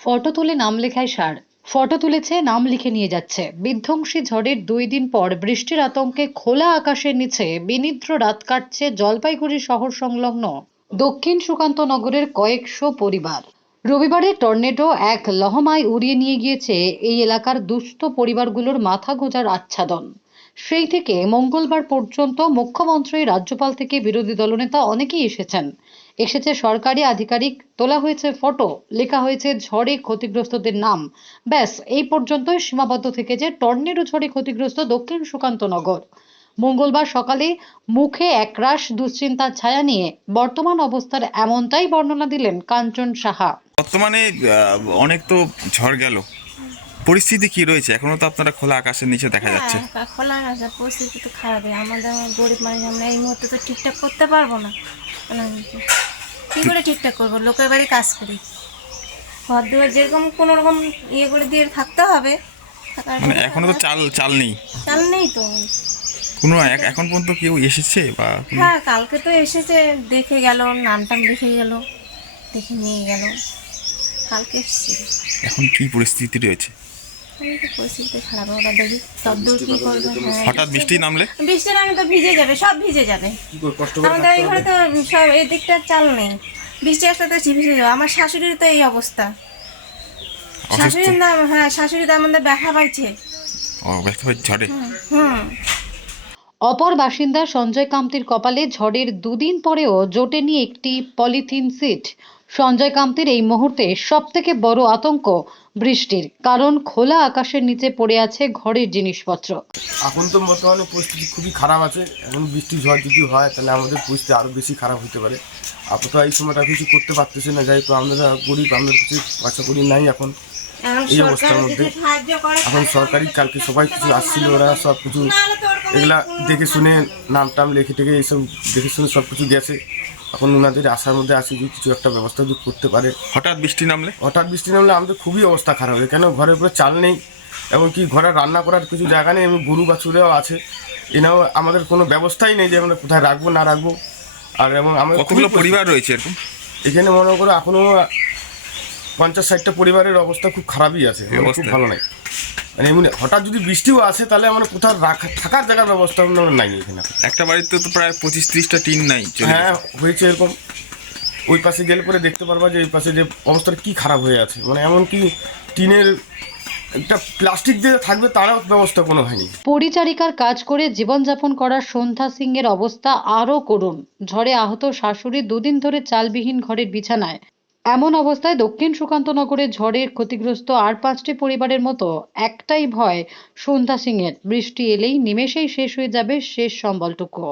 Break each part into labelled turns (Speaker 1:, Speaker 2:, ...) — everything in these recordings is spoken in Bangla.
Speaker 1: ফটো তুলে নাম লেখায় সার। ফটো তুলেছে, নাম লিখে নিয়ে যাচ্ছে। বিধ্বংসী ঝড়ের দুই দিন পর বৃষ্টির আতঙ্কে খোলা আকাশের নিচে বিনিদ্র রাত কাটছে জলপাইগুড়ি শহর সংলগ্ন দক্ষিণ সুকান্ত নগরের কয়েকশো পরিবার। রবিবারের টর্নেডো এক লহমায় উড়িয়ে নিয়ে গিয়েছে এই এলাকার দুস্থ পরিবারগুলোর মাথা গোজার আচ্ছাদন। সেই থেকে মঙ্গলবার পর্যন্ত মুখ্যমন্ত্রী, রাজ্যপাল থেকে বিরোধী দলনেতা অনেকেই এসেছেন। এসেছে সরকারি আধিকারিক, তোলা হয়েছে ফটো, লেখা হয়েছে ঝড়ে ক্ষতিগ্রস্তদের নাম। ব্যাস, এই পর্যন্তই সীমাবদ্ধ থেকে যে টর্নেডো ঝড়ে ক্ষতিগ্রস্ত দক্ষিণ সুকান্ত নগর। মঙ্গলবার সকালে মুখে একরাশ দুশ্চিন্তার ছায়া নিয়ে বর্তমান অবস্থার এমনটাই বর্ণনা দিলেন কাঞ্চন সাহা।
Speaker 2: বর্তমানে অনেক তো ঝড় গেল। পরিস্থিতি কি রয়েছে? এখনও তো আপনারা খোলা আকাশের নিচে দেখা যাচ্ছে।
Speaker 3: হ্যাঁ খোলা আছে পরিস্থিতি তো খারাপই। আমাদের গরিব মানুষ আমরা এই মুহূর্তে তো ঠিকঠাক করতে পারব না। মানে কী করে ঠিকঠাক করব? লোকের বাড়ি কাজ করি। ঘর দুয়ার যেরকম কোনো রকম ইয়ে করে দিয়ে থাকতে হবে। থাকার
Speaker 2: মানে এখনও তো চাল চাল নেই।
Speaker 3: চাল নেই তো।
Speaker 2: কোনো এক- এখন পর্যন্ত কেউ এসেছে বা কোনো-
Speaker 3: হ্যাঁ কালকে তো এসেছে দেখে গেল নাম টাম দেখে গেল দেখে নিয়ে গেল। কালকে এসেছিল
Speaker 2: এখন কি পরিস্থিতি রয়েছে?
Speaker 3: পরিস্থিতি খারাপ ওরা দেখি। সব দূর করবে?
Speaker 2: হঠাৎ বৃষ্টি নামলে?
Speaker 3: বৃষ্টির আমি তো ভিজে যাবে সব ভিজে যাবে। আমাদের এই ঘরে তো সব এই দিকটা চাল নেই। বৃষ্টি আসলে তো ভিজে যাবে আমার শাশুড়ির তো এই অবস্থা। শাশুড়ির নাম হ্যাঁ শাশুড়ি তো আমাদের ব্যথা পাইছে।
Speaker 2: ও ঝড়ে?
Speaker 3: হুম।
Speaker 1: অপর বাসিন্দা সঞ্জয় কামতির কপালে ঝড়ের দুদিন পরেও জোটেনি একটি পলিথিন সিট। সঞ্জয় কামতির এই মুহূর্তে সব থেকে বড় আতঙ্ক বৃষ্টির কারণ খোলা আকাশের নিচে পড়ে আছে ঘরের জিনিসপত্র।
Speaker 4: এখন তো বর্তমানে পরিস্থিতি খুবই খারাপ আছে। এখন বৃষ্টি ঝড় যদি হয় তাহলে আমাদের পরিস্থিতি আরও বেশি খারাপ হতে পারে। আপাতত এই সময়টা কিছু করতে পারতেছে না যাই তো আমরা গরিব আমাদের কিছু পয়সা করি নাই এখন।
Speaker 3: এখন
Speaker 4: এই অবস্থার মধ্যে
Speaker 3: যদি সাহায্য করে
Speaker 4: এখন সরকারি কালকে সবাই কিছু আসছিল ওরা সব কিছু এগুলা দেখে শুনে নাম টাম লেখে টেখে এইসব দেখে শুনে সব কিছু গেছে। এখন ওনাদের আশার মধ্যে আসি যে কিছু একটা ব্যবস্থা যদি করতে পারে।
Speaker 2: হঠাৎ বৃষ্টি নামলে?
Speaker 4: হঠাৎ বৃষ্টি নামলে আমাদের খুবই অবস্থা খারাপ হয়। কেন? ঘরের উপরে চাল নেই এমনকি ঘরে রান্না করার কিছু জায়গা নেই এমনি গরু বাছুরেও আছে। এনাও আমাদের কোনো ব্যবস্থাই নেই যে আমরা কোথায় রাখব না রাখব। আর এবং আমাদের
Speaker 2: কতগুলো পরিবার রয়েছে এরকম?
Speaker 4: এখানে মনে করো এখনও পঞ্চাশ ষাটটা পরিবারের অবস্থা খুব খারাপই আছে। মানে খুব ভালো নাই। মানে এমনি হঠাৎ যদি বৃষ্টিও আসে তাহলে আমরা কোথাও রাখা থাকার জায়গার ব্যবস্থা আমরা নাই এখানে।
Speaker 2: একটা বাড়িতে তো প্রায় পঁচিশ ত্রিশটা টিন নাই
Speaker 4: হ্যাঁ হয়েছে এরকম। ওই পাশে গেলে পরে দেখতে পারবা যে এই পাশে যে অবস্থাটা কি খারাপ হয়ে আছে। মানে এমনকি টিনের একটা প্লাস্টিক দিয়ে থাকবে তারও ব্যবস্থা কোনো হয়নি।
Speaker 1: পরিচারিকার কাজ করে জীবনযাপন করা সন্ধ্যা সিংয়ের অবস্থা আরও করুণ। ঝড়ে আহত শাশুড়ি দুদিন ধরে চালবিহীন ঘরের বিছানায়। এমন অবস্থায় দক্ষিণ সুকান্ত নগরে ঝড়ের ক্ষতিগ্রস্ত আর পাঁচটি পরিবারের মতো একটাই ভয়, সন্ধ্যা সিং এর বৃষ্টি এলেই নিমেষেই শেষ হয়ে যাবে শেষ সম্বলটুকু।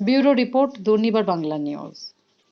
Speaker 1: Bureau report, Durnibar Bangla news.